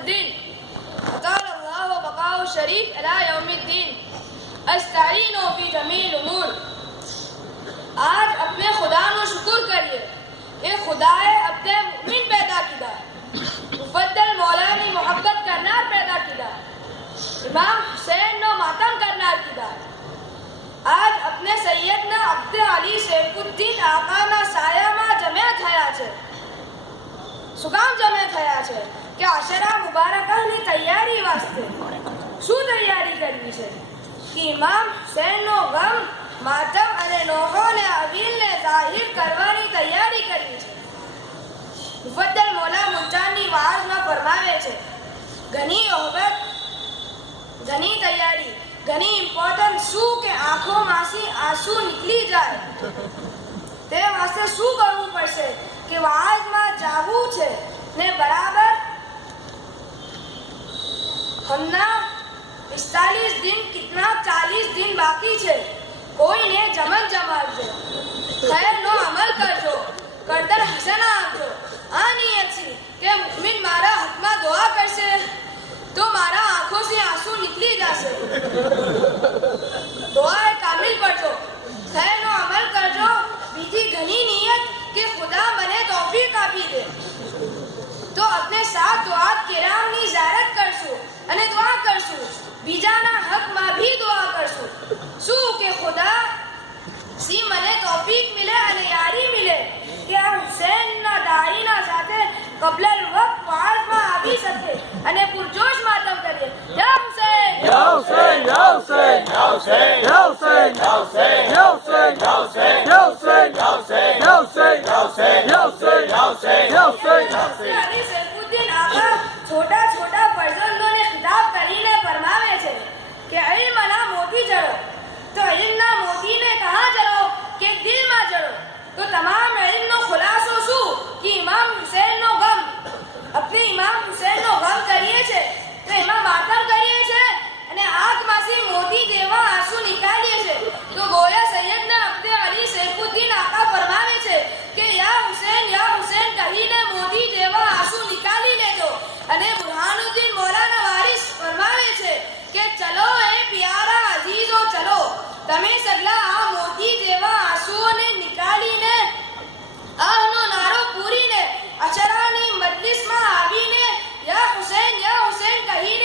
सैफुद्दीन अतालल्लाहु बकाउ शरीफ अला यौमिद्दीन अस्ताईनो फी जमील उमूर। आज अपने खुदा नो शुक्र करिए ये खुदाए अपने मुमिन पैदा किया, मुफद्दल मौला नी मोहब्बत करनार पैदा किया, इमाम हुसैन नो मातम करनार किया। आज अपने सैयदना अब्दे अली सैफुद्दीन आकाना सायाમાં જમે થયા છે। શું કામ જમે થયા છે કે આશરા મુબારકાની તૈયારી વાસ્તે શું તૈયારી કરવી છે કે ઇમામ હુસૈનનો ગમ માતમ અને નોહોને અવીલને જાહેર કરવાની તૈયારી કરવી છે। મુફદ્દલ મૌલા મુલ્તાની વાઝમાં ફરમાવે છે ઘણી ઓહબત, ઘણી તૈયારી, ઘણી ઇમ્પોર્ટન્ટ શું કે આંખોમાંથી આંસુ નીકળી જાય તે વાસ્તે શું કરવું પડશે કે વાઝમાં જાવું છે ને બરાબર હમણાં 45 दिन कितना 40 दिन बाकी છે। કોઈને જમન જમાડજો, ખૈરનો અમલ કરજો, કરદર હસના આપજો। આ નિયતથી કે મુમિન મારા હકમાં દુઆ કરશે તો મારા આંખોથી આંસુ નીકળી જશે। દુઆએ કામિલ પડજો, ખૈરનો અમલ કરજો। બીજી ઘણી નિયત કે ખુદા મને તૌફીક આપી દે તો अपने साथ दुआ किरामની ઝિયારત કરશું અને દુઆ કરશું। બીજાના હકમાં ભી દુઆ કરશું શું કે ખુદા સી મને તૌફીક મિલે અને યારી મિલે કે આ હુસૈનના દાઈના સાથે કબલલ વક્ત વાઝમાં આવી શકે અને પુરજોશ માતમ કરીએ। યા Hussain, Ya Hussein, Ya Hussein, Ya Hussein, Ya Hussein, Ya Hussein, Ya Hussein, Ya Hussein, Ya Hussein, Ya Hussein, Ya Hussein, Ya Hussein, Ya Hussein, Ya Hussein, Ya Hussein, Ya Hussein. Ali Saifuddin આકા છોટા છોટા ફરજંદોને ખિતાબ કરીને ફરમાવે છે કે ઇલ્મના મોતી જડો તો ઇલ્મના મોતીને કહાં જડો કે દિલમાં જડો। તો તમામ ઇલ્મનો ખુલાસો શું કે ઇમામ હુસૈનનો ગમ, આપણે ઇમામ હુસૈનનો ગમ કરીએ છે તો એમાં માતમ કરીએ છે અને આંખમાંથી મોતી જેવા આંસુ નીકાળીએ છે। તો ગોયા સૈયદના અબ્દે અલી સૈફુદ્દીન આકા ફરમાવે છે કે યા હુસૈન કહીને મોતી જેવા આંસુ નીકાળી લેજો। અને બુરહાનુદ્દીન મૌલાના વારિસ ફરમાવે છે કે ચલો એ પ્યારા અઝીઝો ચલો, તમે સગલા